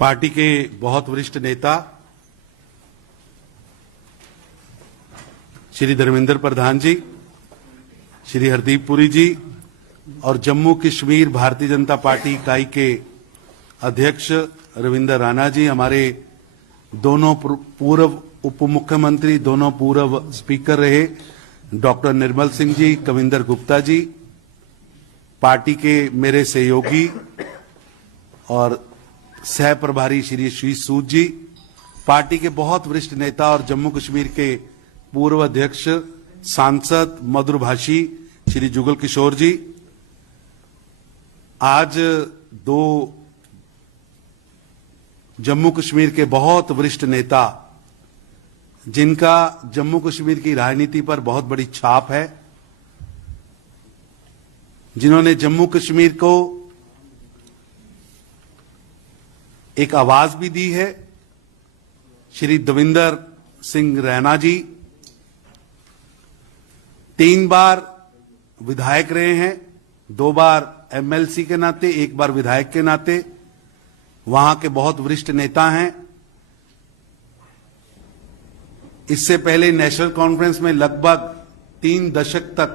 Party के बहुत वरिष्ठ नेता श्री धर्मेंद्र प्रधान जी, श्री हरदीप पुरी जी और जम्मू कश्मीर भारतीय जनता पार्टी इकाई के अध्यक्ष रविंद्र राणा जी, हमारे दोनों पूर्व उप मुख्यमंत्री, दोनों पूर्व स्पीकर रहे डॉक्टर निर्मल सिंह जी, कविंदर गुप्ता जी, पार्टी के मेरे सहयोगी और सह प्रभारी श्री आशीष सूद जी, पार्टी के बहुत वरिष्ठ नेता और जम्मू कश्मीर के पूर्व अध्यक्ष सांसद मधुरभाषी श्री जुगल किशोर जी। आज दो जम्मू कश्मीर के बहुत वरिष्ठ नेता जिनका जम्मू कश्मीर की राजनीति पर बहुत बड़ी छाप है, जिन्होंने जम्मू कश्मीर को एक आवाज भी दी है, श्री देवेंद्र सिंह रैना जी 3 बार विधायक रहे हैं, 2 बार एमएलसी के नाते, 1 बार विधायक के नाते, वहां के बहुत वरिष्ठ नेता हैं। इससे पहले नेशनल कॉन्फ्रेंस में लगभग 3 दशक तक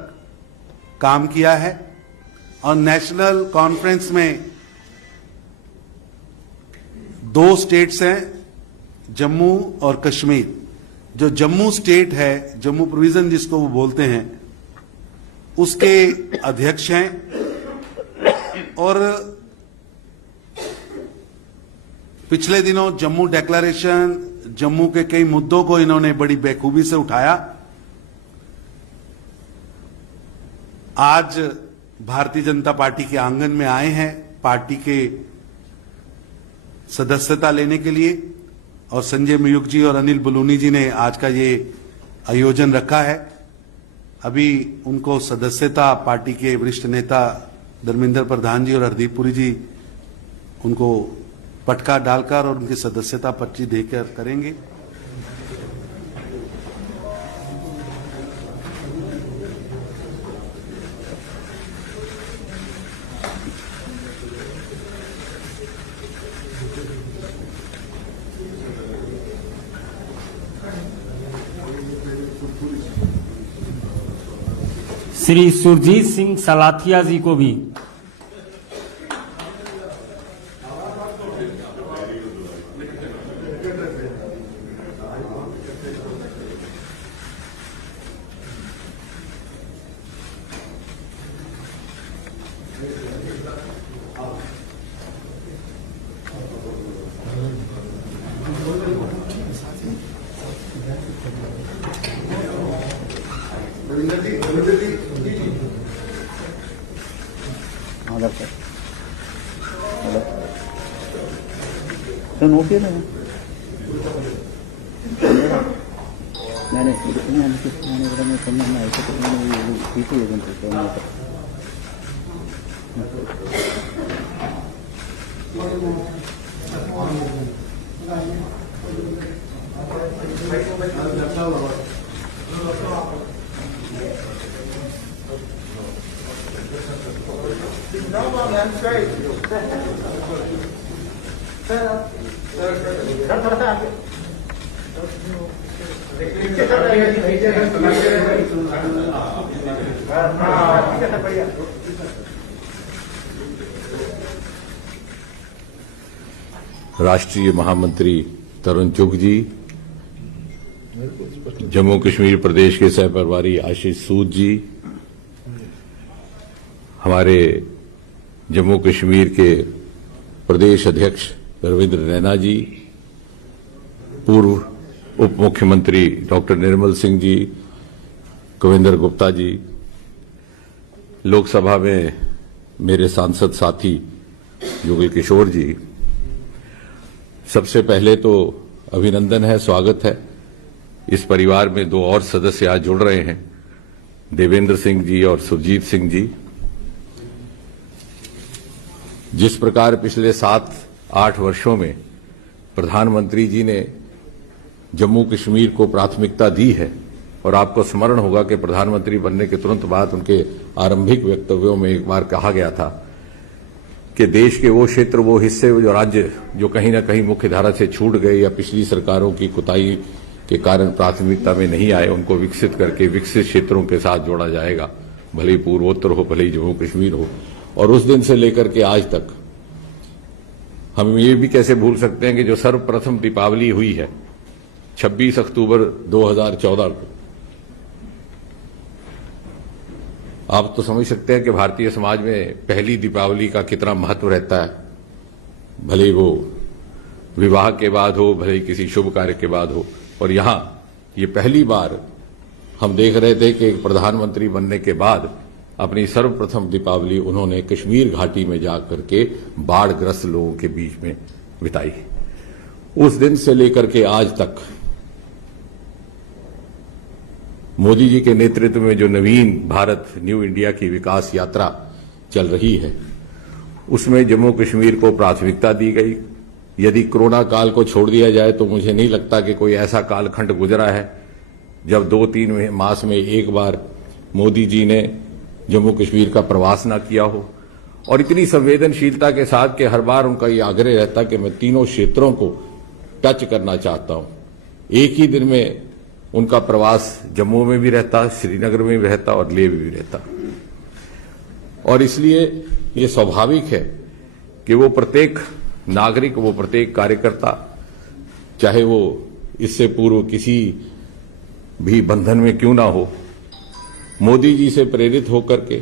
काम किया है और नेशनल कॉन्फ्रेंस में 2 स्टेट्स हैं, जम्मू और कश्मीर। जो जम्मू स्टेट है, जम्मू प्रोविजन जिसको वो बोलते हैं, उसके अध्यक्ष हैं और पिछले दिनों जम्मू डिक्लेरेशन, जम्मू के कई मुद्दों को इन्होंने बड़ी बेखूबी से उठाया। आज भारतीय जनता पार्टी के आंगन में आए हैं पार्टी के सदस्यता लेने के लिए और संजय मयूख जी और अनिल बलूनी जी ने आज का ये आयोजन रखा है। अभी उनको सदस्यता पार्टी के वरिष्ठ नेता धर्मेंद्र प्रधान जी और हरदीप पुरी जी उनको पटका डालकर और उनकी सदस्यता पर्ची देकर करेंगे। श्री सुरजीत सिंह सलाथिया जी को भी तो नोट किया मैंने मैंने आया तो मैंने ठीक है राष्ट्रीय महामंत्री तरुण चुग जी, जम्मू कश्मीर प्रदेश के सह प्रभारी आशीष सूद जी, हमारे जम्मू कश्मीर के प्रदेश अध्यक्ष रविंद्र रैना जी, पूर्व उप मुख्यमंत्री डॉक्टर निर्मल सिंह जी, कविंदर गुप्ता जी, लोकसभा में मेरे सांसद साथी जुगल किशोर जी, सबसे पहले तो अभिनंदन है, स्वागत है। इस परिवार में 2 और सदस्य आज जुड़ रहे हैं, देवेंद्र सिंह जी और सुरजीत सिंह जी। जिस प्रकार पिछले 7-8 वर्षों में प्रधानमंत्री जी ने जम्मू कश्मीर को प्राथमिकता दी है और आपको स्मरण होगा कि प्रधानमंत्री बनने के तुरंत बाद उनके आरंभिक वक्तव्यों में एक बार कहा गया था कि देश के वो क्षेत्र, वो हिस्से, जो राज्य जो कहीं ना कहीं मुख्य धारा से छूट गए या पिछली सरकारों की कुताही के कारण प्राथमिकता में नहीं आए, उनको विकसित करके विकसित क्षेत्रों के साथ जोड़ा जाएगा, भले ही पूर्वोत्तर हो, भले ही जम्मू कश्मीर हो। और उस दिन से लेकर के आज तक हम ये भी कैसे भूल सकते हैं कि जो सर्वप्रथम दीपावली हुई है 26 अक्टूबर 2014 को, आप तो समझ सकते हैं कि भारतीय समाज में पहली दीपावली का कितना महत्व रहता है, भले ही वो विवाह के बाद हो, भले ही किसी शुभ कार्य के बाद हो। और यहां ये पहली बार हम देख रहे थे कि प्रधानमंत्री बनने के बाद अपनी सर्वप्रथम दीपावली उन्होंने कश्मीर घाटी में जाकर के बाढ़ग्रस्त लोगों के बीच में बिताई। उस दिन से लेकर के आज तक मोदी जी के नेतृत्व में जो नवीन भारत, न्यू इंडिया की विकास यात्रा चल रही है, उसमें जम्मू कश्मीर को प्राथमिकता दी गई। यदि कोरोना काल को छोड़ दिया जाए तो मुझे नहीं लगता कि कोई ऐसा कालखंड गुजरा है जब 2-3 मास में एक बार मोदी जी ने जम्मू कश्मीर का प्रवास न किया हो। और इतनी संवेदनशीलता के साथ कि हर बार उनका ये आग्रह रहता कि मैं तीनों क्षेत्रों को टच करना चाहता हूं। एक ही दिन में उनका प्रवास जम्मू में भी रहता, श्रीनगर में भी रहता और लेह में भी रहता। और इसलिए ये स्वाभाविक है कि वो प्रत्येक नागरिक, वो प्रत्येक कार्यकर्ता, चाहे वो इससे पूर्व किसी भी बंधन में क्यों ना हो, मोदी जी से प्रेरित होकर के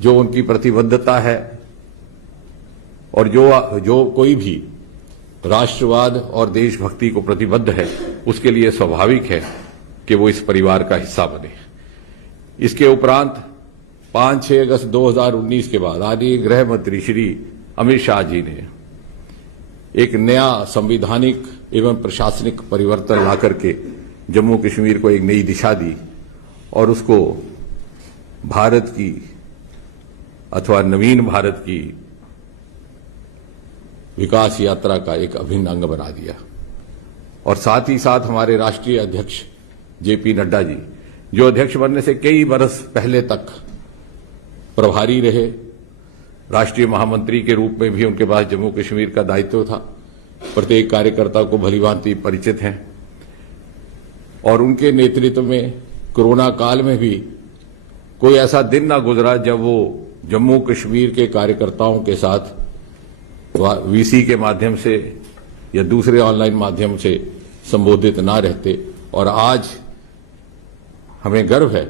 जो उनकी प्रतिबद्धता है और जो कोई भी राष्ट्रवाद और देशभक्ति को प्रतिबद्ध है, उसके लिए स्वाभाविक है कि वो इस परिवार का हिस्सा बने। इसके उपरांत 5-6 अगस्त 2019 के बाद आदरणीय गृह मंत्री श्री अमित शाह जी ने एक नया संवैधानिक एवं प्रशासनिक परिवर्तन ला करके जम्मू कश्मीर को एक नई दिशा दी और उसको भारत की अथवा नवीन भारत की विकास यात्रा का एक अभिन्न अंग बना दिया। और साथ ही साथ हमारे राष्ट्रीय अध्यक्ष जेपी नड्डा जी, जो अध्यक्ष बनने से कई बरस पहले तक प्रभारी रहे, राष्ट्रीय महामंत्री के रूप में भी उनके पास जम्मू कश्मीर का दायित्व था, प्रत्येक कार्यकर्ता को भलीभांति परिचित हैं। और उनके नेतृत्व में कोरोना काल में भी कोई ऐसा दिन ना गुजरा जब वो जम्मू कश्मीर के कार्यकर्ताओं के साथ वीसी के माध्यम से या दूसरे ऑनलाइन माध्यम से संबोधित ना रहते। और आज हमें गर्व है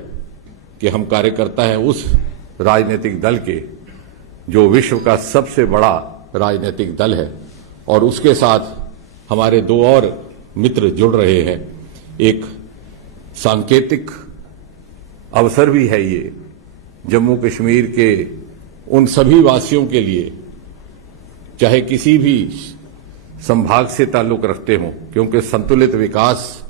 कि हम कार्यकर्ता हैं उस राजनीतिक दल के जो विश्व का सबसे बड़ा राजनीतिक दल है, और उसके साथ हमारे 2 और मित्र जुड़ रहे हैं। एक सांकेतिक अवसर भी है ये जम्मू कश्मीर के उन सभी वासियों के लिए, चाहे किसी भी संभाग से ताल्लुक रखते हों, क्योंकि संतुलित विकास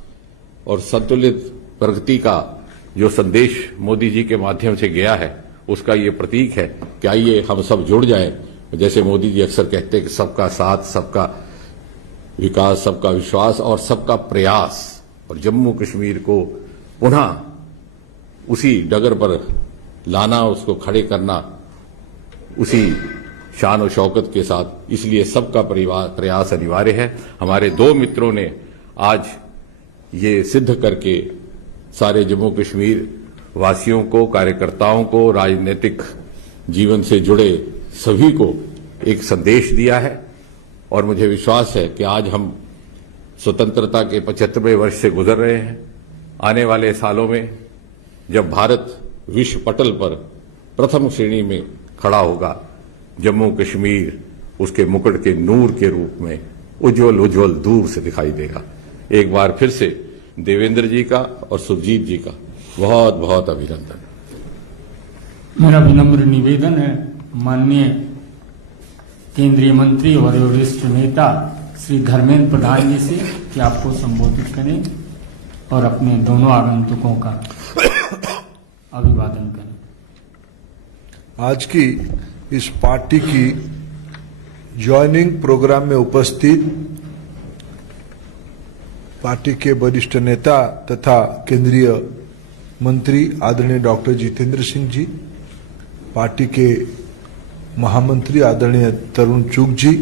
और संतुलित प्रगति का जो संदेश मोदी जी के माध्यम से गया है, उसका ये प्रतीक है कि आइए हम सब जुड़ जाएं। जैसे मोदी जी अक्सर कहते हैं कि सबका साथ, सबका विकास, सबका विश्वास और सबका प्रयास। और जम्मू कश्मीर को पुनः उसी डगर पर लाना, उसको खड़े करना उसी शान और शौकत के साथ, इसलिए सबका प्रयास अनिवार्य है। हमारे 2 मित्रों ने आज ये सिद्ध करके सारे जम्मू कश्मीर वासियों को, कार्यकर्ताओं को, राजनीतिक जीवन से जुड़े सभी को एक संदेश दिया है। और मुझे विश्वास है कि आज हम स्वतंत्रता के 75वें वर्ष से गुजर रहे हैं। आने वाले सालों में जब भारत विश्व पटल पर प्रथम श्रेणी में खड़ा होगा, जम्मू कश्मीर उसके मुकुट के नूर के रूप में उज्जवल उज्जवल दूर से दिखाई देगा। एक बार फिर से देवेंद्र जी का और सुरजीत जी का बहुत बहुत अभिनंदन। मेरा विनम्र निवेदन है माननीय केंद्रीय मंत्री और वरिष्ठ नेता श्री धर्मेंद्र प्रधान जी से कि आपको संबोधित करें और अपने दोनों आगंतुकों का अभिवादन करें। आज की इस पार्टी की ज्वाइनिंग प्रोग्राम में उपस्थित पार्टी के वरिष्ठ नेता तथा केंद्रीय मंत्री आदरणीय डॉक्टर जितेंद्र सिंह जी, पार्टी के महामंत्री आदरणीय तरुण चुग जी,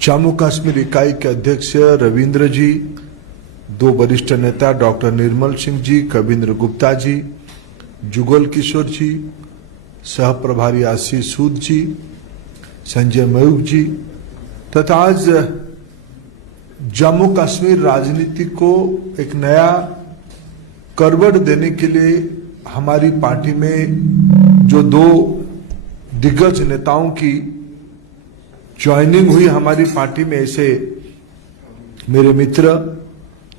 जम्मू कश्मीर इकाई के अध्यक्ष रविंद्र जी, दो वरिष्ठ नेता डॉक्टर निर्मल सिंह जी, कविंद्र गुप्ता जी, जुगल किशोर जी, सह प्रभारी आशीष सूद जी, संजय मयूख जी तथा आज जम्मू कश्मीर राजनीति को एक नया करवट देने के लिए हमारी पार्टी में जो दो दिग्गज नेताओं की ज्वाइनिंग हुई हमारी पार्टी में, ऐसे मेरे मित्र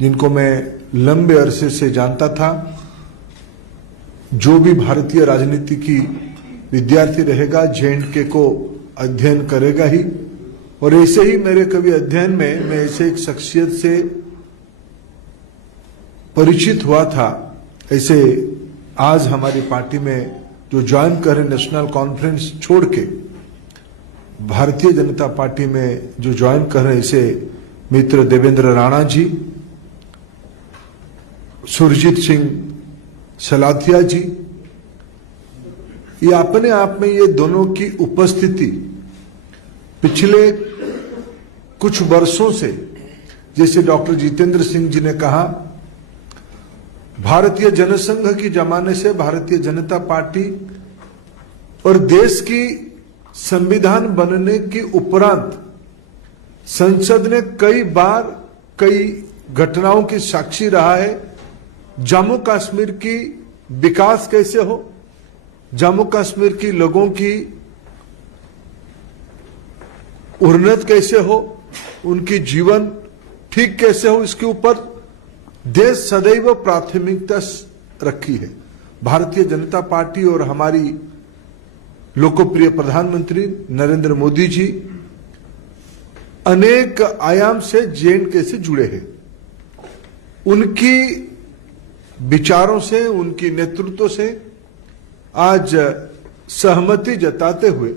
जिनको मैं लंबे अरसे से जानता था, जो भी भारतीय राजनीति की विद्यार्थी रहेगा JNK को अध्ययन करेगा ही, और ऐसे ही मेरे कभी अध्ययन में मैं ऐसे एक शख्सियत से परिचित हुआ था, ऐसे आज हमारी पार्टी में जो ज्वाइन करें नेशनल कॉन्फ्रेंस छोड़ के भारतीय जनता पार्टी में जो ज्वाइन कर रहे ऐसे मित्र देवेंद्र राणा जी, सुरजीत सिंह सलाथिया जी, ये अपने आप में ये दोनों की उपस्थिति पिछले कुछ वर्षों से, जैसे डॉक्टर जितेंद्र सिंह जी ने कहा, भारतीय जनसंघ की जमाने से भारतीय जनता पार्टी और देश की संविधान बनने के उपरांत संसद ने कई बार कई घटनाओं की साक्षी रहा है। जम्मू कश्मीर की विकास कैसे हो, जम्मू कश्मीर की लोगों की उन्नत कैसे हो, उनकी जीवन ठीक कैसे हो, इसके ऊपर देश सदैव प्राथमिकता रखी है। भारतीय जनता पार्टी और हमारी लोकप्रिय प्रधानमंत्री नरेंद्र मोदी जी अनेक आयाम से JNK से जुड़े हैं। उनकी विचारों से, उनकी नेतृत्व से आज सहमति जताते हुए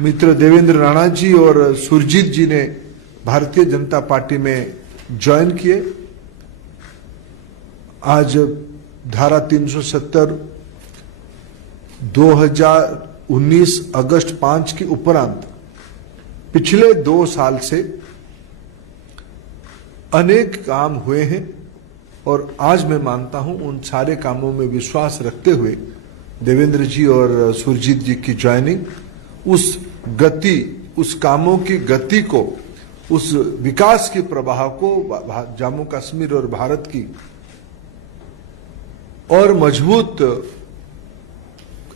मित्र देवेंद्र राणा जी और सुरजीत जी ने भारतीय जनता पार्टी में ज्वाइन किए। आज धारा 370 2019 अगस्त 5 के उपरांत पिछले 2 साल से अनेक काम हुए हैं और आज मैं मानता हूं उन सारे कामों में विश्वास रखते हुए देवेंद्र जी और सुरजीत जी की ज्वाइनिंग उस गति, उस कामों की गति को, उस विकास के प्रवाह को जम्मू कश्मीर और भारत की और मजबूत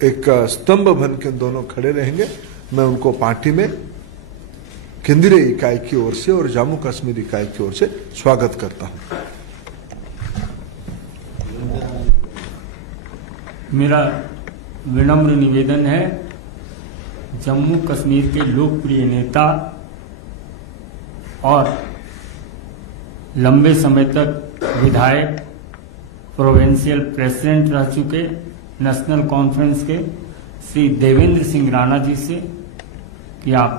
एक स्तंभ बन के दोनों खड़े रहेंगे। मैं उनको पार्टी में केंद्रीय इकाई की ओर से और जम्मू कश्मीर इकाई की ओर से स्वागत करता हूं। मेरा विनम्र निवेदन है, जम्मू कश्मीर के लोकप्रिय नेता और लंबे समय तक विधायक, प्रोविंशियल प्रेसिडेंट रह चुके नेशनल कॉन्फ्रेंस के श्री देवेंद्र सिंह राणा जी से कि आप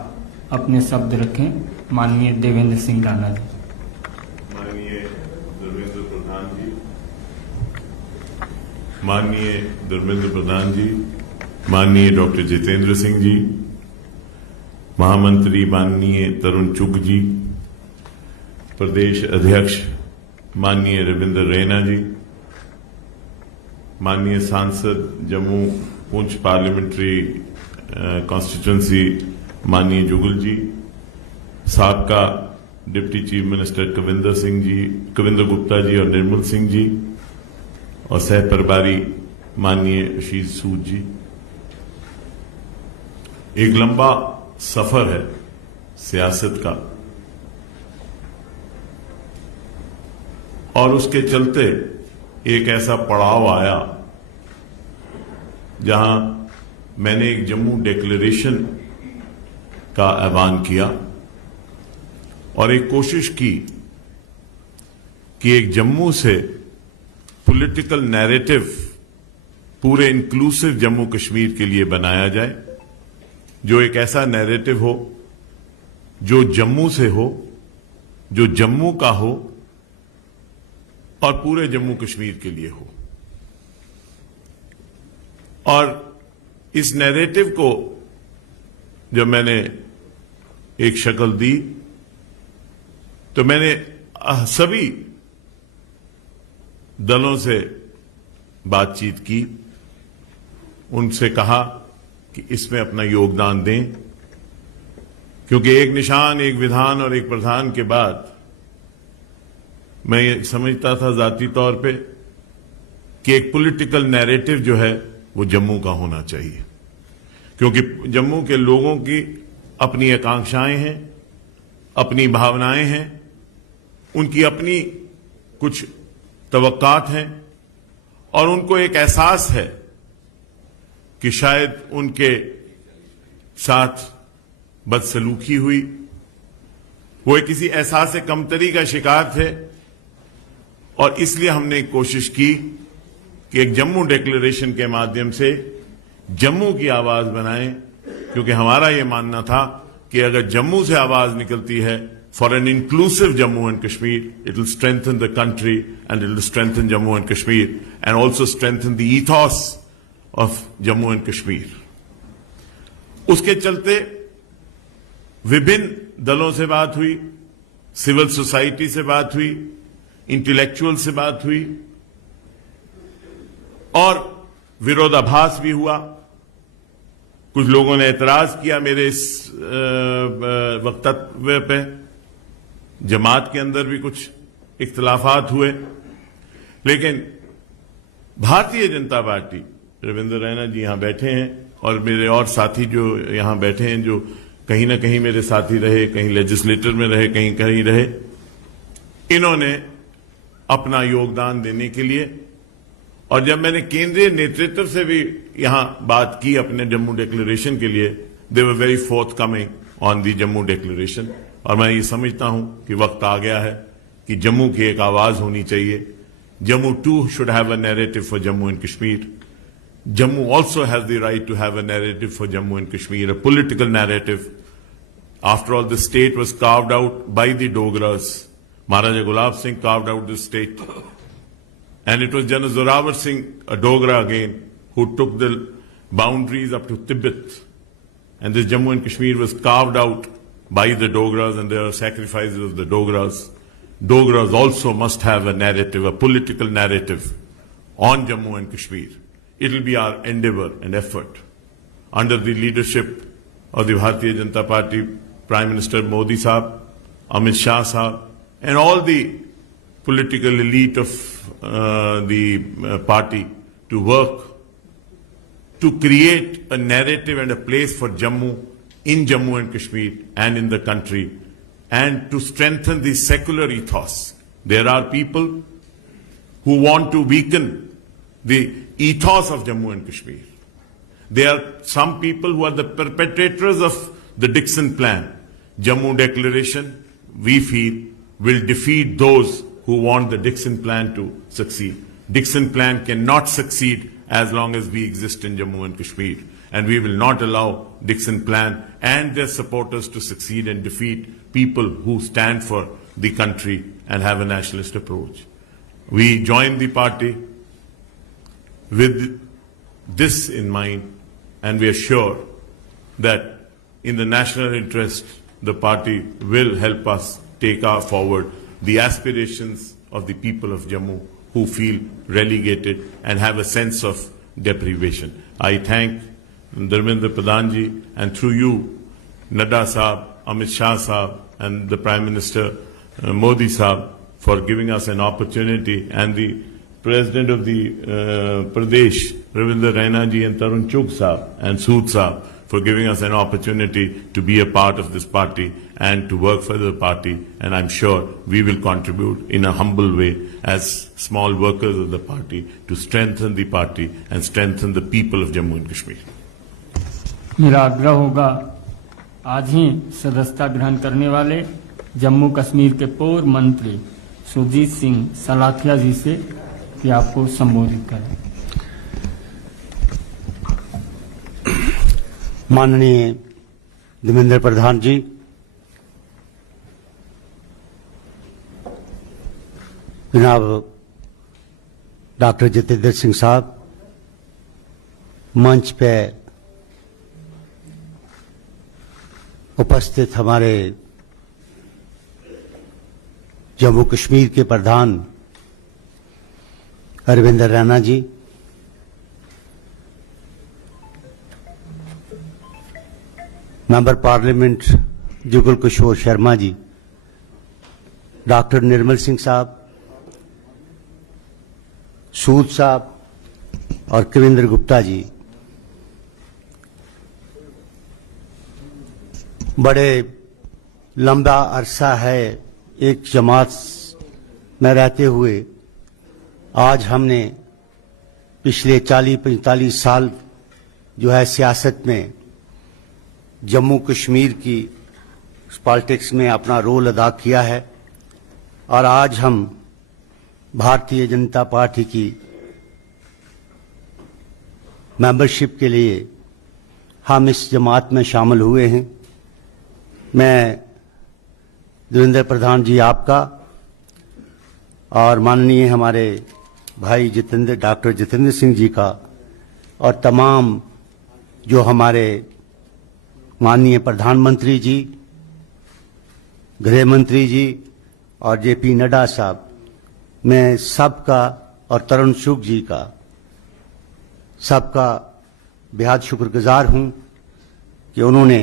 अपने शब्द रखें। माननीय देवेंद्र सिंह राणा जी। माननीय धर्मेंद्र प्रधान जी, माननीय धर्मेंद्र प्रधान जी, माननीय डॉक्टर जितेंद्र सिंह जी, महामंत्री माननीय तरुण चुग जी, प्रदेश अध्यक्ष माननीय रविंद्र रैना जी, माननीय सांसद जम्मू पुंछ पार्लियामेंट्री कॉन्स्टिट्यूंसी माननीय जुगल जी, साबका deputy chief minister Kavinder Gupta ji और निर्मल सिंह जी, और सह प्रभारी माननीय आशीष सूद जी। एक लंबा सफर है सियासत का और उसके चलते एक ऐसा पड़ाव आया जहां मैंने एक जम्मू डिक्लेरेशन का ऐलान किया और एक कोशिश की कि एक जम्मू से पॉलिटिकल नैरेटिव पूरे इंक्लूसिव जम्मू कश्मीर के लिए बनाया जाए, जो एक ऐसा नैरेटिव हो जो जम्मू से हो, जो जम्मू का हो और पूरे जम्मू कश्मीर के लिए हो। और इस नैरेटिव को जब मैंने एक शक्ल दी तो मैंने सभी दलों से बातचीत की, उनसे कहा कि इसमें अपना योगदान दें, क्योंकि एक निशान, एक विधान और एक प्रधान के बाद मैं ये समझता था जाती तौर पे कि एक पॉलिटिकल नैरेटिव जो है वो जम्मू का होना चाहिए, क्योंकि जम्मू के लोगों की अपनी आकांक्षाएं हैं, अपनी भावनाएं हैं, उनकी अपनी कुछ तवक्कात हैं और उनको एक एहसास है कि शायद उनके साथ बदसलूकी हुई, वो एक किसी एहसास से कमतरी का शिकार थे। और इसलिए हमने कोशिश की कि एक जम्मू डिक्लेरेशन के माध्यम से जम्मू की आवाज बनाएं, क्योंकि हमारा यह मानना था कि अगर जम्मू से आवाज निकलती है for an inclusive Jammu and Kashmir, it will strengthen the country and it will strengthen Jammu and Kashmir and also strengthen the ईथॉस of Jammu and Kashmir. उसके चलते विभिन्न दलों से बात हुई, सिविल सोसाइटी से बात हुई, इंटेलेक्चुअल से बात हुई और विरोधाभास भी हुआ। कुछ लोगों ने एतराज किया मेरे इस वक्तव्य पे, जमात के अंदर भी कुछ इख्तिलाफात हुए, लेकिन भारतीय जनता पार्टी, रविंद्र रैना जी यहां बैठे हैं और मेरे और साथी जो यहां बैठे हैं, जो कहीं ना कहीं मेरे साथी रहे, कहीं लेजिस्लेटर में रहे, कहीं कहीं रहे, इन्होंने अपना योगदान देने के लिए, और जब मैंने केंद्रीय नेतृत्व से भी यहां बात की अपने जम्मू डिक्लेरेशन के लिए, they were very forthcoming on the Jammu declaration. और मैं ये समझता हूं कि वक्त आ गया है कि जम्मू की एक आवाज होनी चाहिए। Jammu too should have a narrative for Jammu and Kashmir. Jammu also has the right to have a narrative for Jammu and Kashmir, a political narrative. After all, the state was carved out by the Dogras. Maharaja Gulab Singh carved out this state. And it was General Zorawar Singh, a Dogra again, who took the boundaries up to Tibet. And this Jammu and Kashmir was carved out by the Dogras, and there are sacrifices of the Dogras. Dogras also must have a narrative, a political narrative on Jammu and Kashmir. It will be our endeavor and effort under the leadership of the Bharatiya Janata Party, Prime Minister Modi Sahab, Amit Shah Sahab, and all the political elite of the party to work to create a narrative and a place for Jammu in Jammu and Kashmir and in the country, and to strengthen the secular ethos. There are people who want to weaken the ethos of Jammu and Kashmir. There are some people who are the perpetrators of the Dixon Plan. Jammu Declaration, we feel, will defeat those who want the Dixon Plan to succeed. Dixon Plan cannot succeed as long as we exist in Jammu and Kashmir. And we will not allow Dixon Plan and their supporters to succeed and defeat people who stand for the country and have a nationalist approach. We join the party with this in mind, and we are sure that in the national interest, the party will help us take forward the aspirations of the people of Jammu who feel relegated and have a sense of deprivation. I thank Dharmendra Pradhan ji, and through you, Nadda Sahab, Amit Shah Sahab, and the Prime Minister Modi Sahab for giving us an opportunity, and the President of the Pradesh, Ravindra Raina ji, and Tarun Chugh Sahab and Sood Sahab for giving us an opportunity to be a part of this party and to work for the party. And I'm sure we will contribute in a humble way as small workers of the party to strengthen the party and strengthen the people of Jammu and Kashmir. मेरा आग्रह होगा आज ही सदस्यता ग्रहण करने वाले जम्मू कश्मीर के पूर्व मंत्री सुरजीत सिंह सलाथिया जी से कि आपको संबोधित करें। माननीय धर्मेंद्र प्रधान जी, जनाब डॉक्टर जितेंद्र सिंह साहब, मंच पे उपस्थित हमारे जम्मू कश्मीर के प्रधान रविंद्र रैना जी, member parliament Jugal Kishore Sharma ji, doctor Nirmal Singh साहब, सूद साहब और कविंद्र गुप्ता जी, बड़े लंबा अरसा है एक जमात में रहते हुए आज हमने पिछले 40-45 साल जो है सियासत में जम्मू कश्मीर की पॉलिटिक्स में अपना रोल अदा किया है और आज हम भारतीय जनता पार्टी की मेंबरशिप के लिए हम इस जमात में शामिल हुए हैं। मैं देवेंद्र प्रधान जी आपका और माननीय हमारे भाई डॉक्टर जितेंद्र सिंह जी का और तमाम जो हमारे माननीय प्रधानमंत्री जी, गृह मंत्री जी और जेपी नड्डा साहब, मैं सबका और तरुण चुग जी का सबका बेहद शुक्रगुजार हूं कि उन्होंने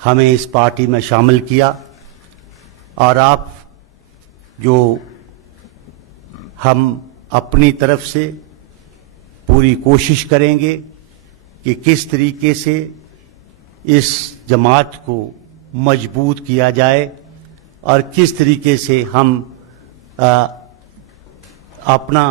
हमें इस पार्टी में शामिल किया और आप जो हम अपनी तरफ से पूरी कोशिश करेंगे कि किस तरीके से इस जमात को मजबूत किया जाए और किस तरीके से हम अपना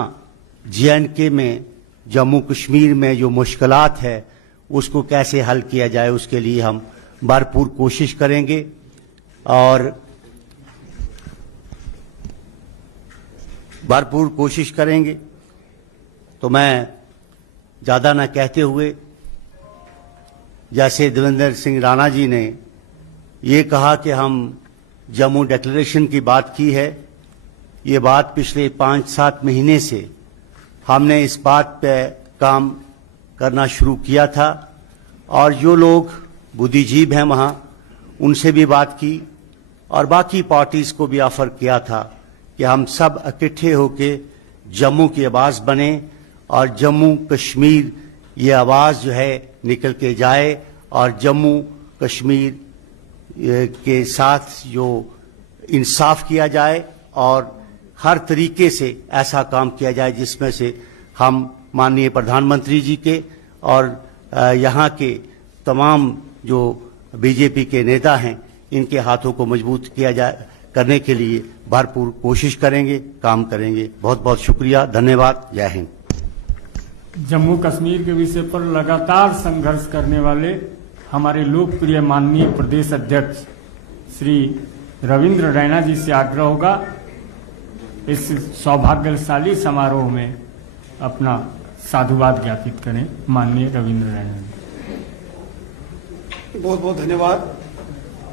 जे.एंड.के में जम्मू कश्मीर में जो मुश्किलात है उसको कैसे हल किया जाए, उसके लिए हम भरपूर कोशिश करेंगे। और भरपूर कोशिश करेंगे तो मैं ज़्यादा ना कहते हुए, जैसे देवेंद्र सिंह राणा जी ने ये कहा कि हम जम्मू डिक्लेरेशन की बात की है, ये बात पिछले 5-7 महीने से हमने इस बात पे काम करना शुरू किया था और जो लोग बुद्धिजीवी हैं वहाँ उनसे भी बात की और बाकी पार्टीज को भी ऑफर किया था कि हम सब इकट्ठे होकर जम्मू की आवाज़ बने और जम्मू कश्मीर ये आवाज़ जो है निकल के जाए और जम्मू कश्मीर के साथ जो इंसाफ किया जाए और हर तरीके से ऐसा काम किया जाए जिसमें से हम माननीय प्रधानमंत्री जी के और यहाँ के तमाम जो बीजेपी के नेता हैं इनके हाथों को मजबूत किया जाए, करने के लिए भरपूर कोशिश करेंगे, काम करेंगे। बहुत बहुत शुक्रिया, धन्यवाद, जय हिंद। जम्मू कश्मीर के विषय पर लगातार संघर्ष करने वाले हमारे लोकप्रिय माननीय प्रदेश अध्यक्ष श्री रविंद्र रैना जी से आग्रह होगा इस सौभाग्यशाली समारोह में अपना साधुवाद ज्ञापित करें। माननीय रविंद्र रैना जी। बहुत बहुत धन्यवाद।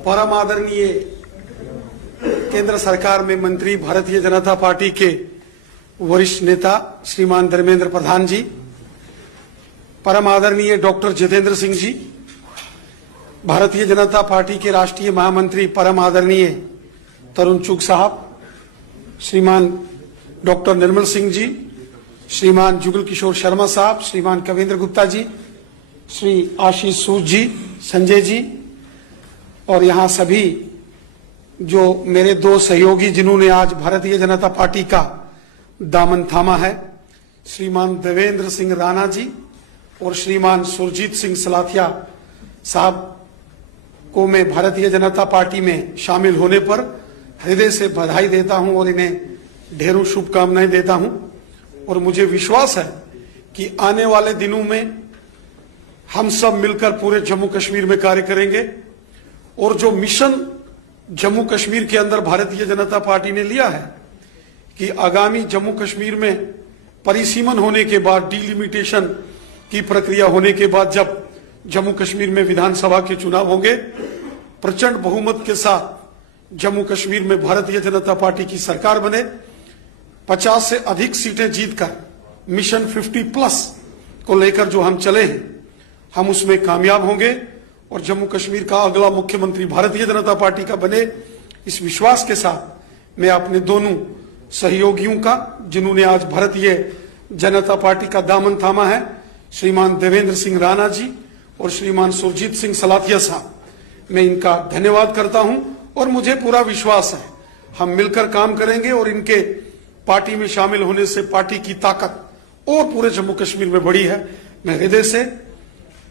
परम आदरणीय केंद्र सरकार में मंत्री, भारतीय जनता पार्टी के वरिष्ठ नेता श्रीमान धर्मेंद्र प्रधान जी, परम आदरणीय डॉक्टर जितेंद्र सिंह जी, भारतीय जनता पार्टी के राष्ट्रीय महामंत्री परम आदरणीय तरुण चुग साहब, श्रीमान डॉक्टर निर्मल सिंह जी, श्रीमान जुगल किशोर शर्मा साहब, श्रीमान कविंद्र गुप्ता जी, श्री आशीष सूद जी, संजय जी और यहाँ सभी जो मेरे दो सहयोगी जिन्होंने आज भारतीय जनता पार्टी का दामन थामा है, श्रीमान देवेंद्र सिंह राणा जी और श्रीमान सुरजीत सिंह सलाथिया साहब को मैं भारतीय जनता पार्टी में शामिल होने पर हृदय से बधाई देता हूं और इन्हें ढेरों शुभकामनाएं देता हूं। और मुझे विश्वास है कि आने वाले दिनों में हम सब मिलकर पूरे जम्मू कश्मीर में कार्य करेंगे और जो मिशन जम्मू कश्मीर के अंदर भारतीय जनता पार्टी ने लिया है कि आगामी जम्मू कश्मीर में परिसीमन होने के बाद, डिलिमिटेशन की प्रक्रिया होने के बाद जब जम्मू कश्मीर में विधानसभा के चुनाव होंगे, प्रचंड बहुमत के साथ जम्मू कश्मीर में भारतीय जनता पार्टी की सरकार बने, 50 से अधिक सीटें जीतकर मिशन 50+ को लेकर जो हम चले हैं हम उसमें कामयाब होंगे और जम्मू कश्मीर का अगला मुख्यमंत्री भारतीय जनता पार्टी का बने, इस विश्वास के साथ मैं अपने दोनों सहयोगियों का, जिन्होंने आज भारतीय जनता पार्टी का दामन थामा है, श्रीमान देवेंद्र सिंह राणा जी और श्रीमान सुरजीत सिंह सलाथिया साहब, मैं इनका धन्यवाद करता हूं और मुझे पूरा विश्वास है हम मिलकर काम करेंगे और इनके पार्टी में शामिल होने से पार्टी की ताकत और पूरे जम्मू कश्मीर में बढ़ी है। मैं हृदय से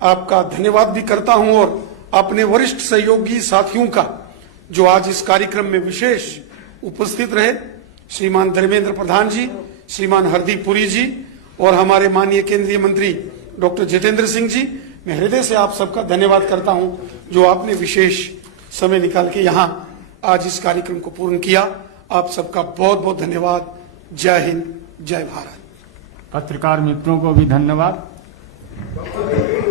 आपका धन्यवाद भी करता हूं और अपने वरिष्ठ सहयोगी साथियों का, जो आज इस कार्यक्रम में विशेष उपस्थित रहे, श्रीमान धर्मेंद्र प्रधान जी, श्रीमान हरदीप पुरी जी और हमारे माननीय केंद्रीय मंत्री डॉक्टर जितेंद्र सिंह जी, मैं हृदय से आप सबका धन्यवाद करता हूं जो आपने विशेष समय निकाल के यहां आज इस कार्यक्रम को पूर्ण किया। आप सबका बहुत बहुत धन्यवाद। जय हिंद, जय भारत। पत्रकार मित्रों को भी धन्यवाद। डॉक्टर